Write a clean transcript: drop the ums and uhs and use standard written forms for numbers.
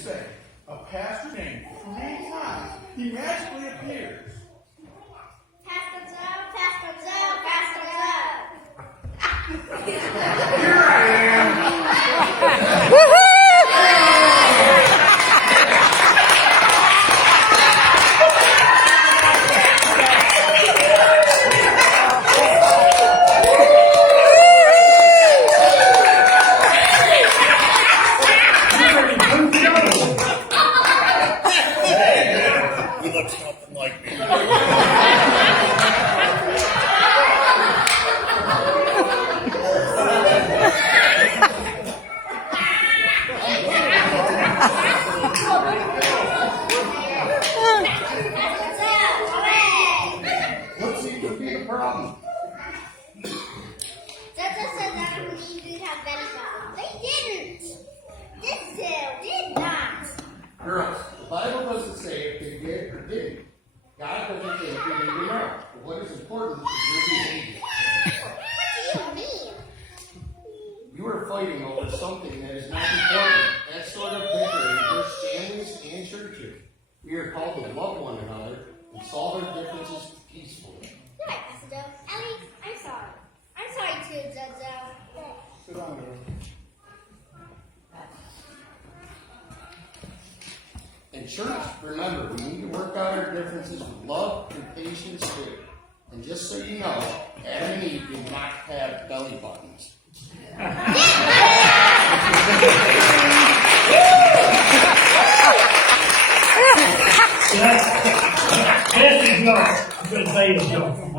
say a pastor name 3 times, he magically appears. Pastor Joe, Pastor Joe, Pastor Joe. Here I am. You look something like me. Pastor Joe, hooray! What seems to be the problem? Judge said that I believe you'd have belly button. They didn't. This two did not. Girls, the Bible doesn't say if they did or didn't. God doesn't say if they did or not. But what is important is your behavior. What do you mean? You are fighting over something that is not important. That sort of bickering hurts families and churches. We are called to love one another and solve our differences peacefully. You're right, Pastor Joe. Ellie, I'm sorry. I'm sorry too, Judge Joe. Sit down, girl. In church, remember, we need to work out our differences with love and patience too. And just so you know, Adam and Eve did not have belly buttons. This is not good data, Joe.